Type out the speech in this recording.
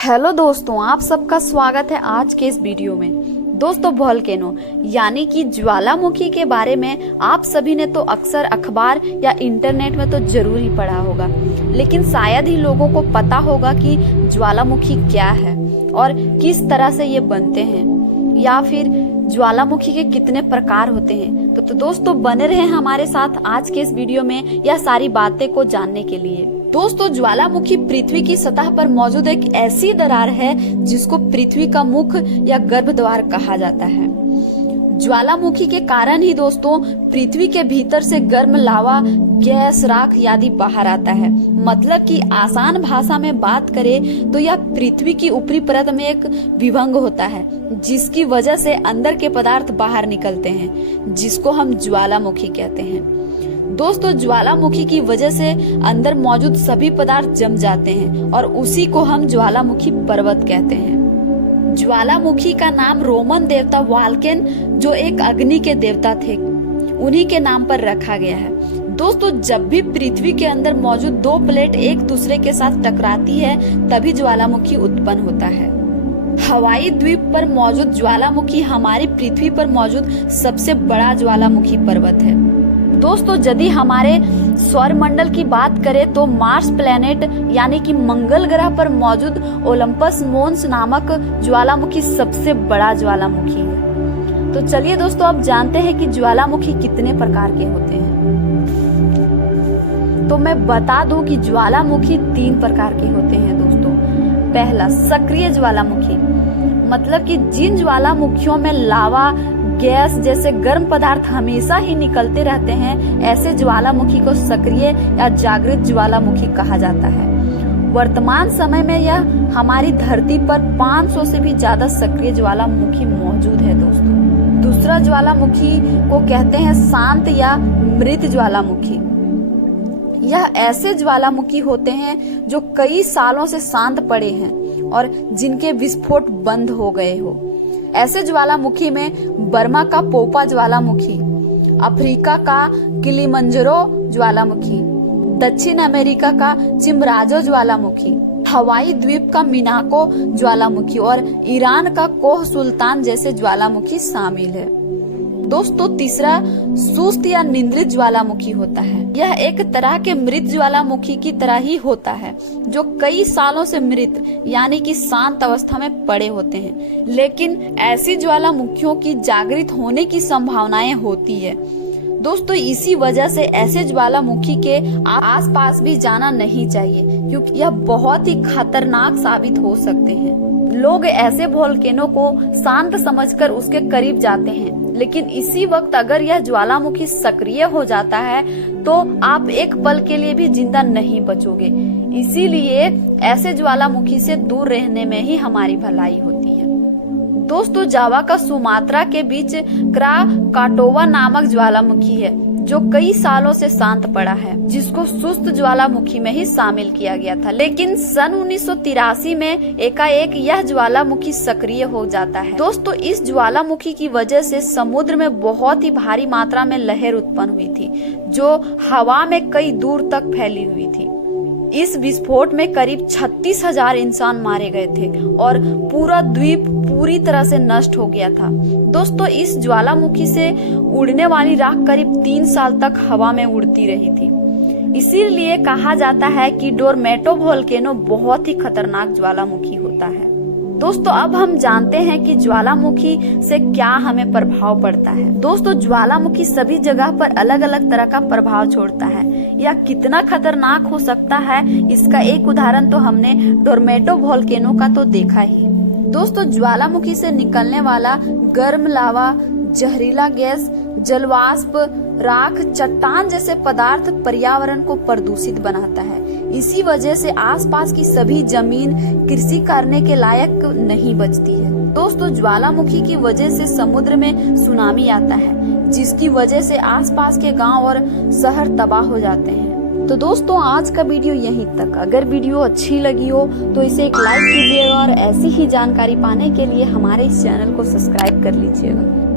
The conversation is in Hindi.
हेलो दोस्तों, आप सबका स्वागत है आज के इस वीडियो में। दोस्तों, वोल्केनो यानी कि ज्वालामुखी के बारे में आप सभी ने तो अक्सर अखबार या इंटरनेट में तो जरूर ही पढ़ा होगा, लेकिन शायद ही लोगों को पता होगा कि ज्वालामुखी क्या है और किस तरह से ये बनते हैं या फिर ज्वालामुखी के कितने प्रकार होते हैं। तो दोस्तों, बने रहे हमारे साथ आज के इस वीडियो में यह सारी बातें को जानने के लिए। दोस्तों, ज्वालामुखी पृथ्वी की सतह पर मौजूद एक ऐसी दरार है जिसको पृथ्वी का मुख या गर्भद्वार कहा जाता है। ज्वालामुखी के कारण ही दोस्तों पृथ्वी के भीतर से गर्म लावा, गैस, राख आदि बाहर आता है। मतलब कि आसान भाषा में बात करें तो यह पृथ्वी की ऊपरी परत में एक विभंग होता है, जिसकी वजह से अंदर के पदार्थ बाहर निकलते हैं, जिसको हम ज्वालामुखी कहते हैं। दोस्तों, ज्वालामुखी की वजह से अंदर मौजूद सभी पदार्थ जम जाते हैं और उसी को हम ज्वालामुखी पर्वत कहते हैं। ज्वालामुखी का नाम रोमन देवता वाल्केन, जो एक अग्नि के देवता थे, उन्हीं के नाम पर रखा गया है। दोस्तों, जब भी पृथ्वी के अंदर मौजूद दो प्लेट एक दूसरे के साथ टकराती है तभी ज्वालामुखी उत्पन्न होता है। हवाई द्वीप पर मौजूद ज्वालामुखी हमारी पृथ्वी पर मौजूद सबसे बड़ा ज्वालामुखी पर्वत है। दोस्तों, यदि हमारे सौरमंडल की बात करें तो मार्स प्लेनेट यानी कि मंगल ग्रह पर मौजूद ओलंपस मोन्स नामक ज्वालामुखी सबसे बड़ा ज्वालामुखी है। तो चलिए दोस्तों, अब जानते हैं कि ज्वालामुखी कितने प्रकार के होते हैं। तो मैं बता दूं कि ज्वालामुखी 3 प्रकार के होते हैं दोस्तों। पहला, सक्रिय ज्वालामुखी, मतलब कि जिन ज्वालामुखियों में लावा, गैस जैसे गर्म पदार्थ हमेशा ही निकलते रहते हैं, ऐसे ज्वालामुखी को सक्रिय या जागृत ज्वालामुखी कहा जाता है। वर्तमान समय में यह हमारी धरती पर 500 से भी ज्यादा सक्रिय ज्वालामुखी मौजूद है दोस्तों। दूसरा ज्वालामुखी को कहते हैं शांत या मृत ज्वालामुखी। यह ऐसे ज्वालामुखी होते हैं जो कई सालों से शांत पड़े हैं और जिनके विस्फोट बंद हो गए हो। ऐसे ज्वालामुखी में बर्मा का पोपा ज्वालामुखी, अफ्रीका का किलिमंजारो ज्वालामुखी, दक्षिण अमेरिका का चिमराजो ज्वालामुखी, हवाई द्वीप का मिनाको ज्वालामुखी और ईरान का कोह सुल्तान जैसे ज्वालामुखी शामिल है। दोस्तों, तीसरा सुस्त या निद्रित ज्वालामुखी होता है। यह एक तरह के मृत ज्वालामुखी की तरह ही होता है, जो कई सालों से मृत यानी कि शांत अवस्था में पड़े होते हैं, लेकिन ऐसी ज्वालामुखियों की जागृत होने की संभावनाएं होती है। दोस्तों, इसी वजह से ऐसे ज्वालामुखी के आसपास भी जाना नहीं चाहिए, क्योंकि यह बहुत ही खतरनाक साबित हो सकते हैं। लोग ऐसे वोल्केनो को शांत समझकर उसके करीब जाते हैं, लेकिन इसी वक्त अगर यह ज्वालामुखी सक्रिय हो जाता है तो आप एक पल के लिए भी जिंदा नहीं बचोगे। इसीलिए ऐसे ज्वालामुखी से दूर रहने में ही हमारी भलाई होती है। दोस्तों, जावा का सुमात्रा के बीच क्राकाटोवा नामक ज्वालामुखी है, जो कई सालों से शांत पड़ा है, जिसको सुस्त ज्वालामुखी में ही शामिल किया गया था। लेकिन सन 1983 में एकाएक यह ज्वालामुखी सक्रिय हो जाता है। दोस्तों, इस ज्वालामुखी की वजह से समुद्र में बहुत ही भारी मात्रा में लहर उत्पन्न हुई थी, जो हवा में कई दूर तक फैली हुई थी। इस विस्फोट में करीब 36,000 इंसान मारे गए थे और पूरा द्वीप पूरी तरह से नष्ट हो गया था। दोस्तों, इस ज्वालामुखी से उड़ने वाली राख करीब 3 साल तक हवा में उड़ती रही थी। इसीलिए कहा जाता है कि डोरमेटो वोल्केनो बहुत ही खतरनाक ज्वालामुखी होता है। दोस्तों, अब हम जानते हैं कि ज्वालामुखी से क्या हमें प्रभाव पड़ता है। दोस्तों, ज्वालामुखी सभी जगह पर अलग अलग तरह का प्रभाव छोड़ता है। यह कितना खतरनाक हो सकता है, इसका एक उदाहरण तो हमने डोरमेटो वोल्केनो का तो देखा ही। दोस्तों, ज्वालामुखी से निकलने वाला गर्म लावा, जहरीला गैस, जलवाष्प, राख, चट्टान जैसे पदार्थ पर्यावरण को प्रदूषित बनाता है। इसी वजह से आसपास की सभी जमीन कृषि करने के लायक नहीं बचती है। दोस्तों, ज्वालामुखी की वजह से समुद्र में सुनामी आता है, जिसकी वजह से आसपास के गांव और शहर तबाह हो जाते हैं। तो दोस्तों, आज का वीडियो यहीं तक। अगर वीडियो अच्छी लगी हो तो इसे एक लाइक कीजिएगा और ऐसी ही जानकारी पाने के लिए हमारे इस चैनल को सब्सक्राइब कर लीजिएगा।